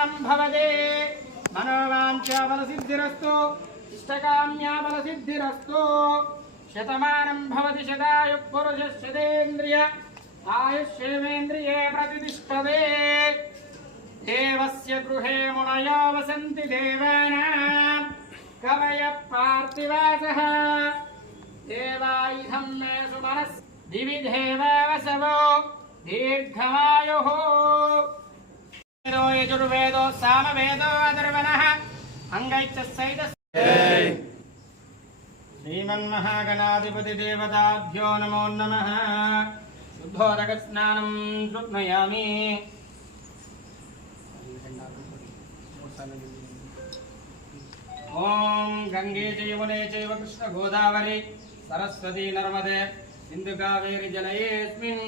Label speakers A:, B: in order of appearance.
A: ప్రదానం భవదే. మనోవాంఛాబలసిద్ధిరస్తు ఇష్టకామ్యాబలసిద్ధిరస్తు శతమానం భవతి శతాయుపురుషశతేంద్రియ ఆయుష్యేంద్రియే ప్రతిష్టదే దేవస్య గృహే మునయో వసంతి దేవానాం. కవయ పార్థివాసః. దేవాయుధం మే సుమనస్. దివి దేవావసవో దీర్ఘమాయుః యజుర్వేదో సామవేదో అధర్వణ అంగైత్యైత శ్రీమన్మహాగణాధిపతి దేవతాభ్యో నమో నమ శుద్ధోదక స్నానం శుభ్నయామి ఓం గంగే జయమునే చైవ కృష్ణ గోదావరి సరస్వతి నర్మదే సింధు కావేరి జలయేస్మిన్